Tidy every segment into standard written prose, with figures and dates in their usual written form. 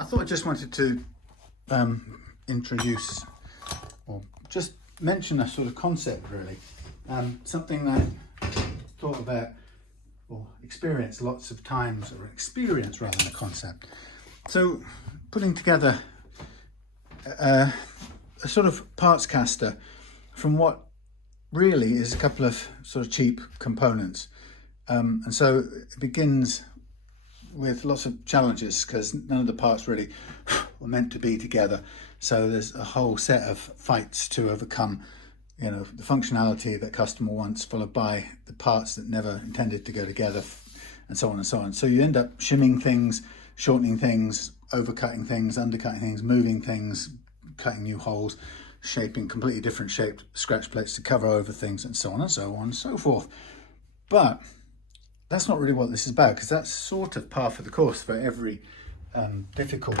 I thought I just wanted to introduce or just mention a sort of concept really, something that I thought about or experienced lots of times, or experience rather than a concept. So putting together a sort of partscaster from what really is a couple of sort of cheap components, and so it begins with lots of challenges because none of the parts really were meant to be together. So there's a whole set of fights to overcome, you know, the functionality that customer wants, followed by the parts that never intended to go together, and so on and so on. So you end up shimming things, shortening things, overcutting things, undercutting things, moving things, cutting new holes, shaping completely different shaped scratch plates to cover over things, and so on and so on and so forth. But that's not really what this is about, because that's sort of par for the course for every difficult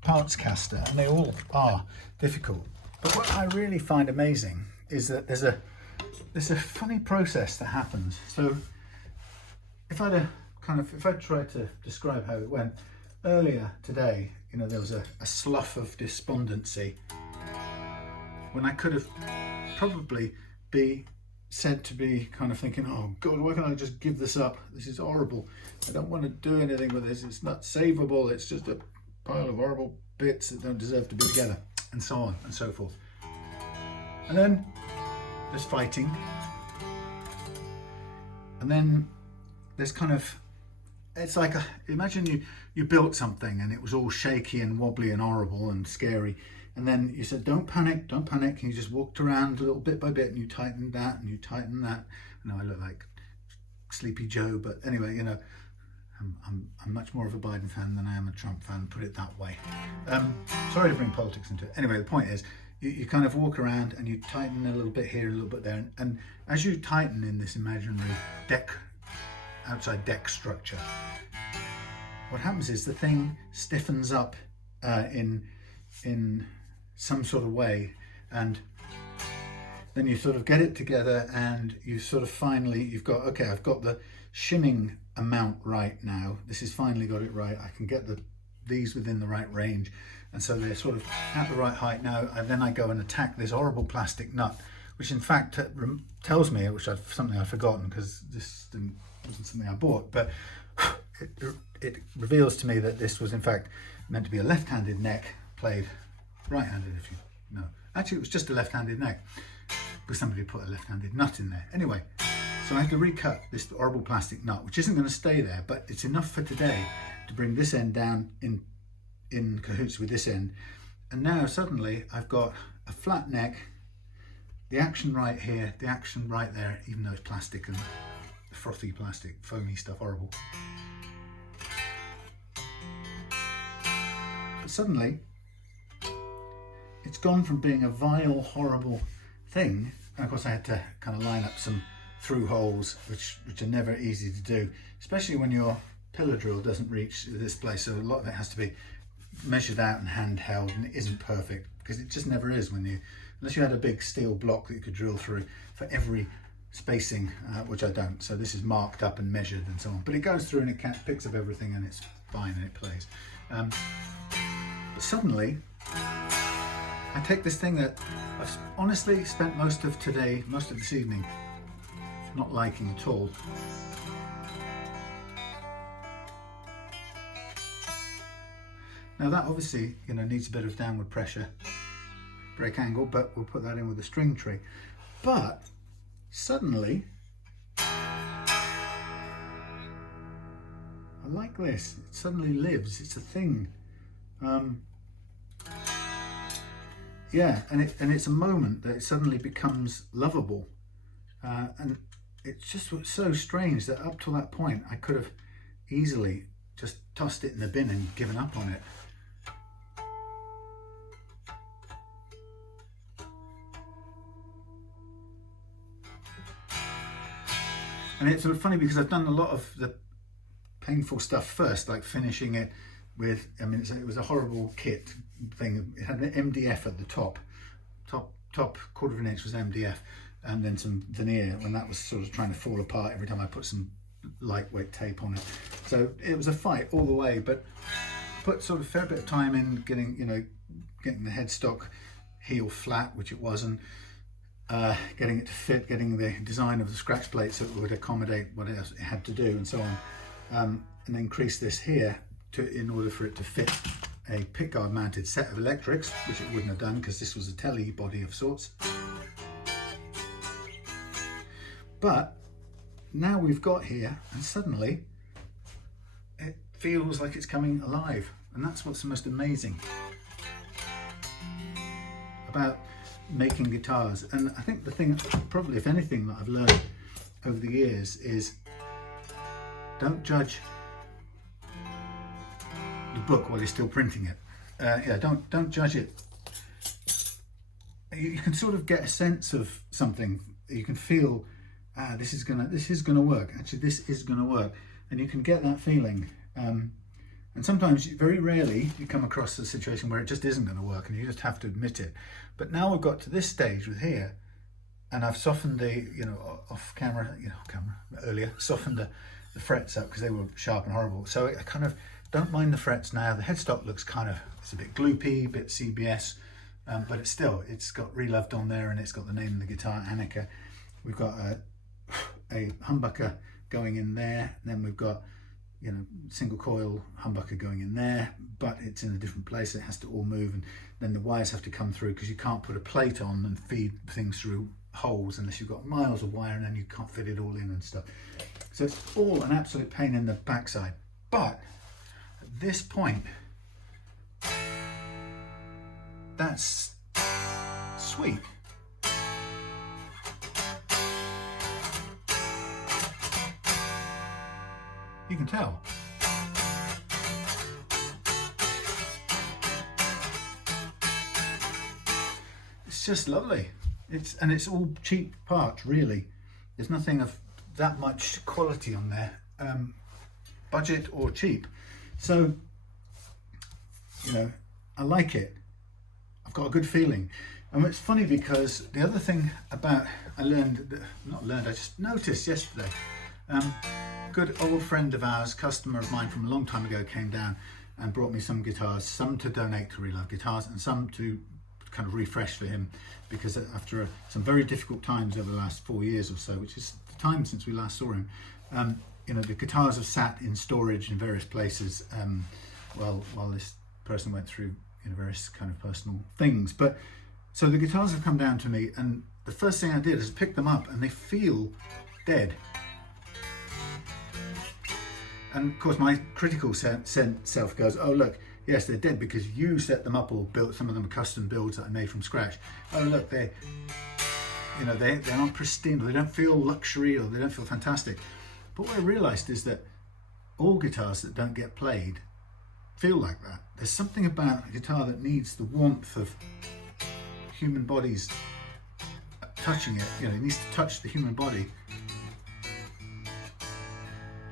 parts caster, and they all are difficult. But what I really find amazing is that there's a funny process that happens. So if I try to describe how it went earlier today, you know, there was a slough of despondency when I could have probably be said to be kind of thinking, oh God, why can't I just give this up? This is horrible. I don't want to do anything with this. It's not savable. It's just a pile of horrible bits that don't deserve to be together, and so on and so forth. And then there's fighting. And then there's kind of, it's like, imagine you built something and it was all shaky and wobbly and horrible and scary. And then you said, don't panic, and you just walked around a little bit by bit, and you tightened that, and you tightened that. I know I look like Sleepy Joe, but anyway, you know, I'm much more of a Biden fan than I am a Trump fan, put it that way. Sorry to bring politics into it. Anyway, the point is, you kind of walk around and you tighten a little bit here, a little bit there, and as you tighten in this imaginary outside deck structure, what happens is the thing stiffens up in some sort of way, and then you sort of get it together, and you sort of finally, you've got, okay, I've got the shimming amount right now. This has finally got it right. I can get these within the right range, and so they're sort of at the right height now. And then I go and attack this horrible plastic nut, which in fact tells me, which something I've forgotten because this wasn't something I bought, but it reveals to me that this was in fact meant to be a left-handed neck played right-handed, if you know. Actually, it was just a left-handed neck, but somebody put a left-handed nut in there. Anyway, so I had to recut this horrible plastic nut, which isn't going to stay there, but it's enough for today to bring this end down in cahoots with this end. And now suddenly I've got a flat neck, the action right here, the action right there, even though it's plastic and frothy plastic, foamy stuff, horrible. But suddenly, it's gone from being a vile, horrible thing, and of course I had to kind of line up some through holes, which are never easy to do, especially when your pillar drill doesn't reach this place. So a lot of it has to be measured out and handheld, and it isn't perfect because it just never is unless you had a big steel block that you could drill through for every spacing, which I don't. So this is marked up and measured and so on, but it goes through and it picks up everything, and it's fine and it plays. But suddenly I take this thing that I've honestly spent most of this evening not liking at all. Now that obviously, you know, needs a bit of downward pressure, brake angle, but we'll put that in with a string tree. But suddenly, I like this. It suddenly lives. It's a thing. Yeah, and it's a moment that it suddenly becomes lovable, and it's just so strange that up to that point I could have easily just tossed it in the bin and given up on it. And it's sort of funny because I've done a lot of the painful stuff first, like finishing it with, I mean, it was a horrible kit thing. It had an MDF at the top quarter of an inch was MDF, and then some veneer when that was sort of trying to fall apart every time I put some lightweight tape on it. So it was a fight all the way, but put sort of a fair bit of time in getting, getting the headstock heel flat, which it wasn't, getting it to fit, getting the design of the scratch plate so it would accommodate what else it had to do, and so on, and increase this here in order for it to fit a pickguard mounted set of electrics, which it wouldn't have done because this was a telly body of sorts. But now we've got here, and suddenly it feels like it's coming alive, and that's what's the most amazing about making guitars. And I think the thing, probably if anything, that I've learned over the years is don't judge the book while you're still printing it. Don't judge it. You can sort of get a sense of something. You can feel, this is gonna work. Actually, this is gonna work, and you can get that feeling. And sometimes, very rarely, you come across a situation where it just isn't going to work, and you just have to admit it. But now we've got to this stage with here, and I've softened the, off camera, earlier, softened the frets up because they were sharp and horrible. So I kind of don't mind the frets now. The headstock looks it's a bit gloopy, a bit CBS, but it's got Reloved on there, and it's got the name of the guitar, Annika. We've got a humbucker going in there, and then we've got single coil humbucker going in there, but it's in a different place. It has to all move, and then the wires have to come through because you can't put a plate on and feed things through holes unless you've got miles of wire, and then you can't fit it all in and stuff. So it's all an absolute pain in the backside. But at this point, that's sweet. You can tell. It's just lovely. It's all cheap parts, really. There's nothing of that much quality on there, budget or cheap. So, I like it. I've got a good feeling. And it's funny because the other thing I just noticed yesterday, good old friend of ours, customer of mine from a long time ago, came down and brought me some guitars, some to donate to Reloved Guitars and some to kind of refresh for him, because after some very difficult times over the last 4 years or so, which is the time since we last saw him, the guitars have sat in storage in various places while this person went through various kind of personal things. But so the guitars have come down to me, and the first thing I did is pick them up, and they feel dead. And of course my critical self goes, oh look, yes, they're dead because you set them up or built. Some of them are custom builds that I made from scratch. Oh look, they aren't pristine, or they don't feel luxury, or they don't feel fantastic. But what I realized is that all guitars that don't get played feel like that. There's something about a guitar that needs the warmth of human bodies touching it. It needs to touch the human body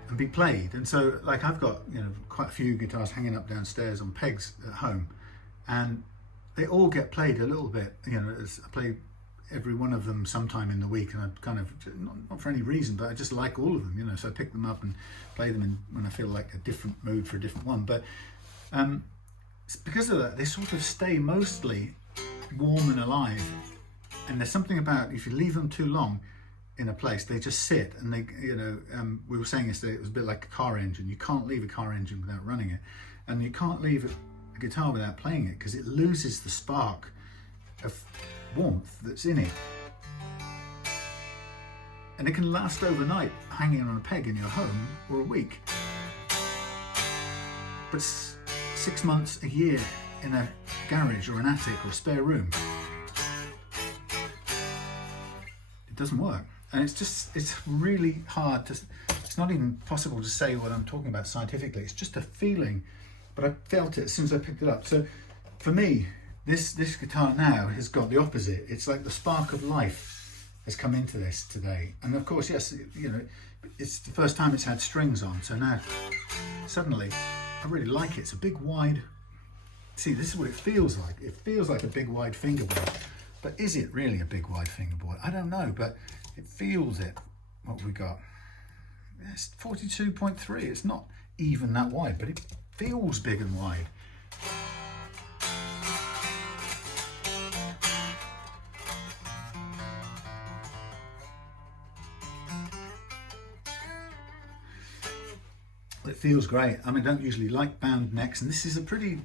and be played. And so, like, I've got quite a few guitars hanging up downstairs on pegs at home, and they all get played a little bit. I play every one of them sometime in the week, and I kind of, not for any reason, but I just like all of them. So I pick them up and play them when I feel like a different mood for a different one. But because of that, they sort of stay mostly warm and alive. And there's something about, if you leave them too long in a place, they just sit, and they, we were saying yesterday, it was a bit like a car engine. You can't leave a car engine without running it, and you can't leave a guitar without playing it, because it loses the spark of warmth that's in it. And it can last overnight hanging on a peg in your home, or a week. But 6 months, a year in a garage or an attic or a spare room, it doesn't work. And it's really hard it's not even possible to say what I'm talking about scientifically. It's just a feeling, but I felt it as soon as I picked it up. So for me, this guitar now has got the opposite. It's like the spark of life has come into this today. And of course, yes, it's the first time it's had strings on. So now suddenly I really like it. It's a big wide, see, this is what it feels like. It feels like a big wide fingerboard. But is it really a big wide fingerboard? I don't know, but it feels it. What have we got? It's 42.3. It's not even that wide, but it feels big and wide. It feels great. I mean, I don't usually like bound necks, and this is a pretty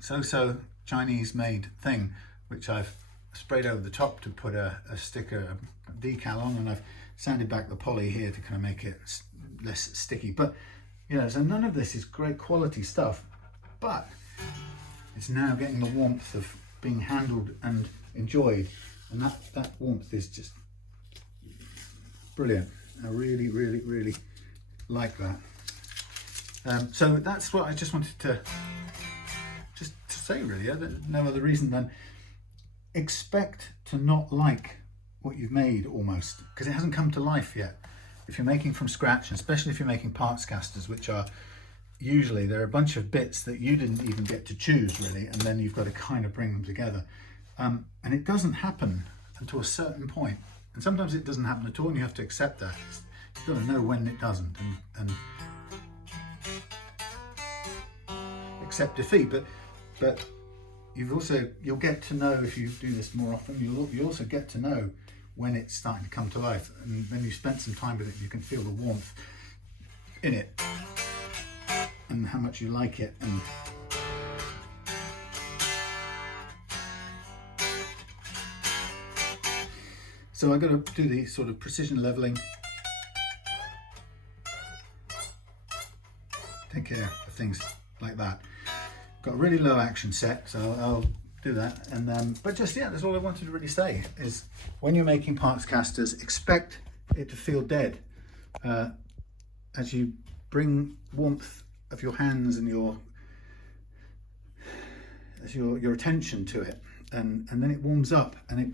so Chinese made thing, which I've sprayed over the top to put a sticker, a decal on, and I've sanded back the poly here to kind of make it less sticky. But you know, so none of this is great quality stuff, but it's now getting the warmth of being handled and enjoyed, and that warmth is just brilliant. I really like that. So that's what I just wanted to say, really. No other reason than expect to not like what you've made, almost, because it hasn't come to life yet. If you're making from scratch, and especially if you're making partscasters, which are usually, they're a bunch of bits that you didn't even get to choose, really, and then you've got to kind of bring them together. And it doesn't happen until a certain point, and sometimes it doesn't happen at all, and you have to accept that. You've got to know when it doesn't, and accept defeat. But you'll get to know, if you do this more often, you'll also get to know when it's starting to come to life, and when you've spent some time with it, you can feel the warmth in it and how much you like it. And so I'm going to do the sort of precision leveling, take care of things like that. Got a really low action set, so I'll do that. And but just, yeah, that's all I wanted to really say, is when you're making partscasters, expect it to feel dead as you bring warmth of your hands and your attention to it, and then it warms up and it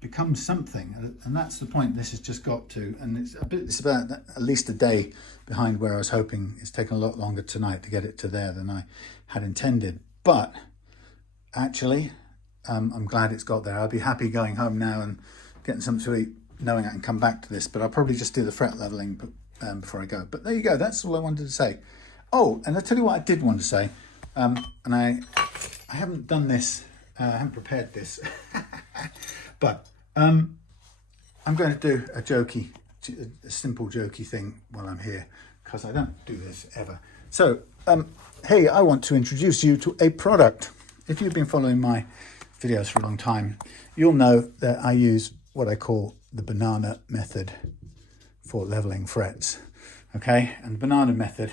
becomes something, and that's the point this has just got to. And it's about at least a day behind where I was hoping. It's taken a lot longer tonight to get it to there than I had intended, but actually I'm glad it's got there. I'll be happy going home now and getting something to eat, knowing I can come back to this. But I'll probably just do the fret leveling before I go. But there you go, that's all I wanted to say. Oh, and I'll tell you what I did want to say, and I haven't done this, I haven't prepared this, but I'm going to do a simple jokey thing while I'm here, because I don't do this ever. So hey, I want to introduce you to a product. If you've been following my videos for a long time, you'll know that I use what I call the banana method for leveling frets. Okay, and the banana method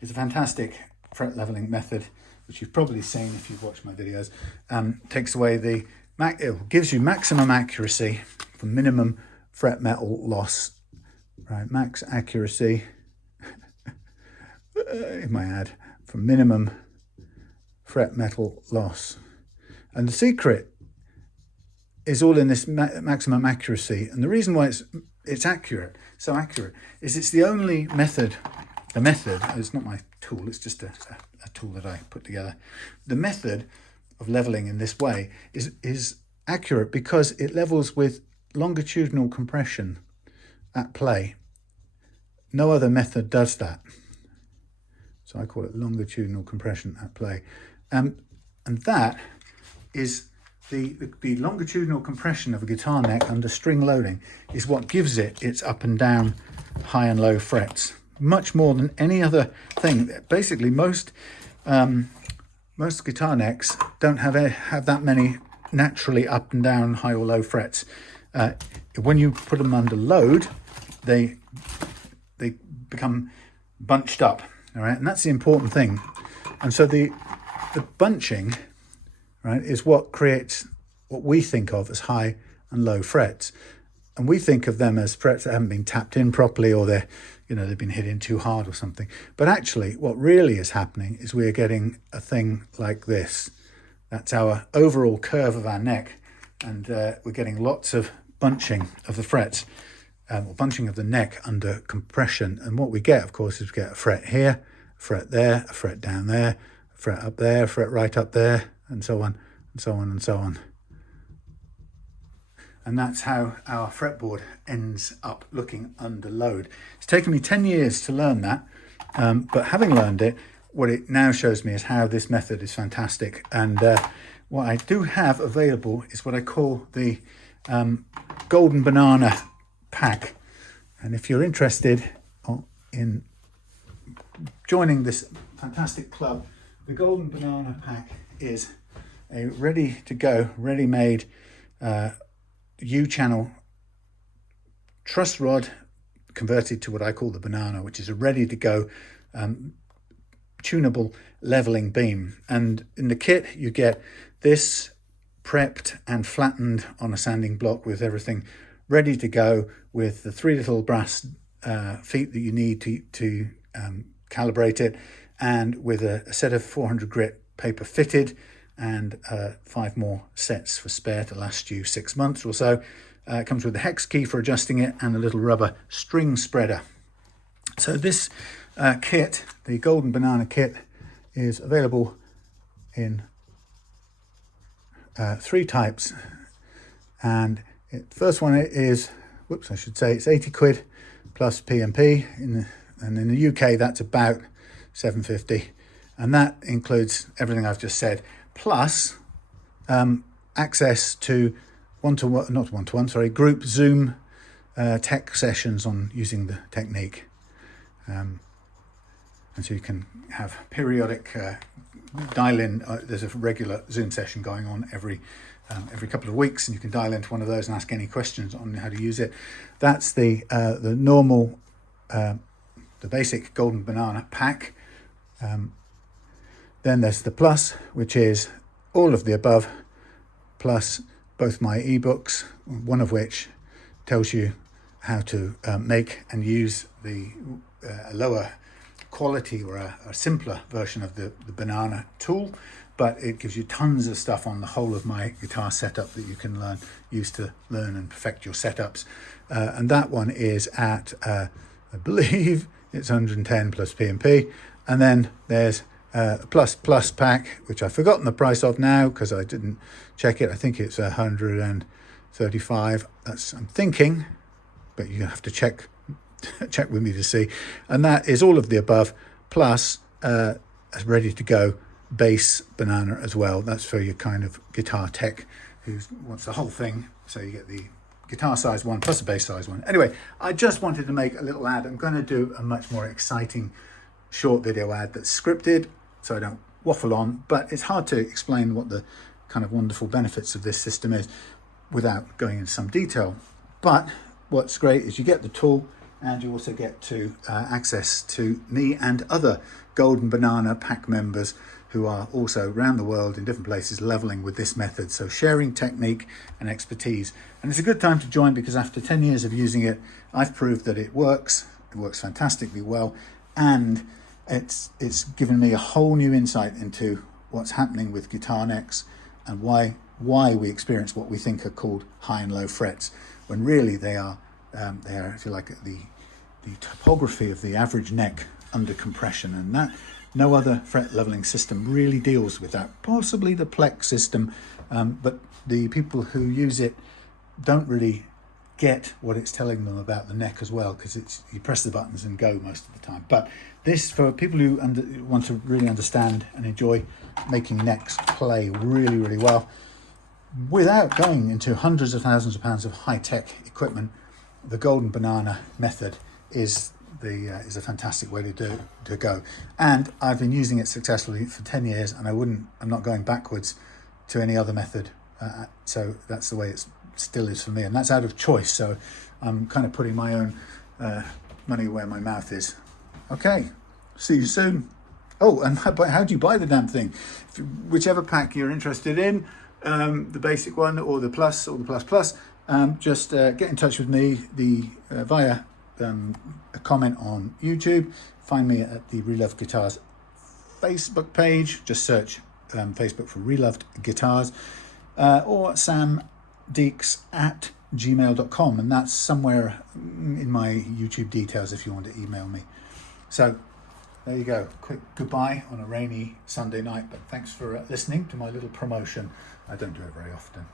is a fantastic fret leveling method, which you've probably seen if you've watched my videos. Takes away it gives you maximum accuracy for minimum fret metal loss. Right, max accuracy, it might add, for minimum fret metal loss. And the secret is all in this maximum accuracy. And the reason why it's accurate, so accurate, is it's the only method, it's not my tool, it's just a tool that I put together. The method of leveling in this way is accurate because it levels with longitudinal compression at play. No other method does that. So I call it longitudinal compression at play. And that is the longitudinal compression of a guitar neck under string loading is what gives it its up and down, high and low frets, much more than any other thing. Basically, most guitar necks don't have that many naturally up and down, high or low frets. When you put them under load, they become bunched up. All right, and that's the important thing. And so the bunching, right, is what creates what we think of as high and low frets. And we think of them as frets that haven't been tapped in properly, or they've been hit in too hard or something. But actually, what really is happening is we are getting a thing like this. That's our overall curve of our neck, and we're getting lots of bunching of the frets, or bunching of the neck under compression. And what we get, of course, is we get a fret here, a fret there, a fret down there, a fret up there, a fret right up there, and so on, and so on, and so on. And that's how our fretboard ends up looking under load. It's taken me 10 years to learn that, but having learned it, what it now shows me is how this method is fantastic. And what I do have available is what I call the golden banana pack. And if you're interested in joining this fantastic club, the golden banana pack is a ready-to-go, ready-made U-channel truss rod converted to what I call the banana, which is a ready-to-go tunable leveling beam. And in the kit you get this prepped and flattened on a sanding block with everything ready to go, with the 3 little brass feet that you need to calibrate it, and with a set of 400 grit paper fitted, and 5 more sets for spare to last you 6 months or so. It comes with a hex key for adjusting it and a little rubber string spreader. So this kit, the golden banana kit, is available in 3 types, and the first one is, it's 80 quid plus P&P, and in the UK that's about 750, and that includes everything I've just said, plus access to group Zoom tech sessions on using the technique. And so you can have periodic dial-in. There's a regular Zoom session going on every couple of weeks, and you can dial into one of those and ask any questions on how to use it. That's the normal, the basic golden banana pack. Then there's the plus, which is all of the above, plus both my ebooks, one of which tells you how to make and use the lower quality or a simpler version of the banana tool, but it gives you tons of stuff on the whole of my guitar setup that you can use to learn and perfect your setups. And that one is at, I believe it's 110 plus P&P. And then there's a plus pack, which I've forgotten the price of now because I didn't check it. I think it's 135. That's, I'm thinking, but you have to check with me to see. And that is all of the above, plus a ready to go bass banana as well. That's for your kind of guitar tech who wants the whole thing. So you get the guitar size one plus a bass size one. Anyway, I just wanted to make a little ad. I'm going to do a much more exciting short video ad that's scripted, so I don't waffle on, but it's hard to explain what the kind of wonderful benefits of this system is without going into some detail. But what's great is you get the tool, and you also get to access to me and other Golden Banana Pack members who are also around the world in different places leveling with this method. So sharing technique and expertise. And it's a good time to join because after 10 years of using it, I've proved that it works. It works fantastically well. And it's given me a whole new insight into what's happening with guitar necks and why we experience what we think are called high and low frets, when really they are, if you like, the topography of the average neck under compression, and that no other fret leveling system really deals with that. Possibly the Plex system, but the people who use it don't really get what it's telling them about the neck as well, because it's you press the buttons and go most of the time. But this, for people who want to really understand and enjoy making necks play really, really well, without going into hundreds of thousands of pounds of high-tech equipment, the Golden Banana method is a fantastic way to go. And I've been using it successfully for 10 years, and I'm not going backwards to any other method. So that's the way it still is for me, and that's out of choice. So I'm kind of putting my own money where my mouth is. Okay, see you soon. Oh, and how do you buy the damn thing? Whichever pack you're interested in, the basic one or the plus or the plus, just get in touch with me via a comment on YouTube. Find me at the Reloved Guitars Facebook page. Just search Facebook for Reloved Guitars, or samdeeks@gmail.com, and that's somewhere in my YouTube details if you want to email me. So there you go. Quick goodbye on a rainy Sunday night, but thanks for listening to my little promotion. I don't do it very often.